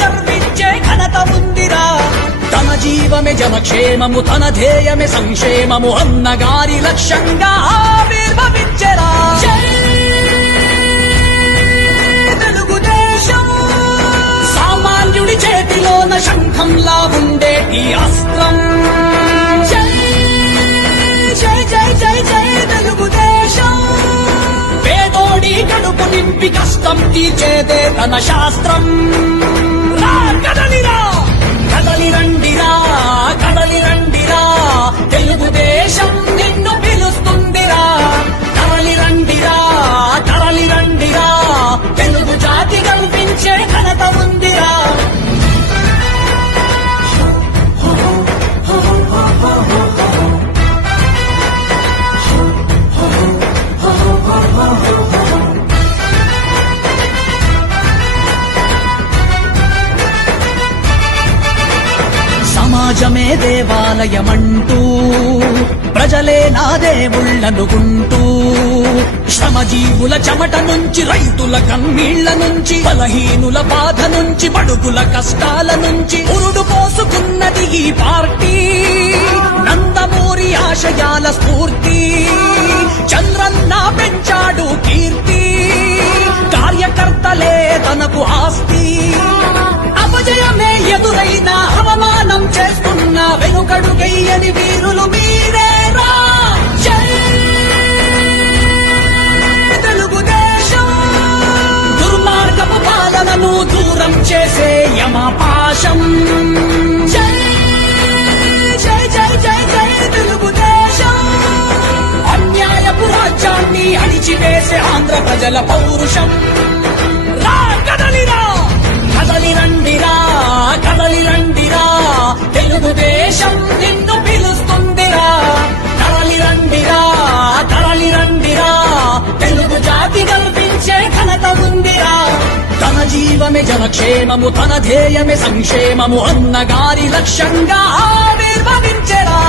గర్వించే ఘనత ఉందిరా. తన జీవమే జనక్షేమము, తన ధ్యేయమే సంక్షేమము అన్నగారి లక్ష్యంగా ఆవిర్భవించెరా. జై తెలుగుదేశం. సామాన్యుడి చేతిలోన శంఖంలా ఉండే ఈ అస్త్రం. జై జై జై జై జై తెలుగుదేశం. పేదోడి కడుపు నింపి కష్టం తీర్చేదే తన శాస్త్రం. రా కదలిరా, కదలి రండిరా, కదలి రండిరా, తెలుగుదేశం నిన్ను పిలుస్తుందిరా. కదలి రండిరా, కదలి రండిరా, తెలుగు జాతి కల్పించే ఘనత ఉందిరా. సమాజమే దేవాలయమంటూ ప్రజలే నా దేవుళ్ళనుకుంటూ శ్రమజీవుల చెమట నుంచి, రైతుల కన్నీళ్ల నుంచి, బలహీనుల బాధ నుంచి, బడుగుల కష్టాల నుంచి ఉరుడు పోసుకున్నది ఈ పార్టీ. నందమూరి ఆశయాల స్ఫూర్తి. చంద్రన్న పెంచాడు కీర్తి. కార్యకర్తలే తనకు ఆస్తి. అపజయమే ఎదురైన అవమానం చేస్తున్న వెనుకడుగయ్యని వీరులు మీరేరా. జై తెలుగుదేశం. దుర్మార్గపు పాలనను దూరం చేసే యమపాశం. జై జై జై జై జై తెలుగుదేశం. అన్యాయపు రాజ్యాన్ని అణిచివేసే ఆంధ్ర ప్రజల పౌరుషం. రా కదలిరా, కదలి రండిరా, కదలి రండిరా, తెలుగుదేశం నిన్ను పిలుస్తుందిరా. కదలి రండిరా, కదలి రండిరా, తెలుగు జాతి కల్పించే ఘనత ఉందిరా. తన జీవమే జనక్షేమము, తన ధ్యేయమే సంక్షేమము అన్నగారి లక్ష్యంగా ఆవిర్భవించెరా.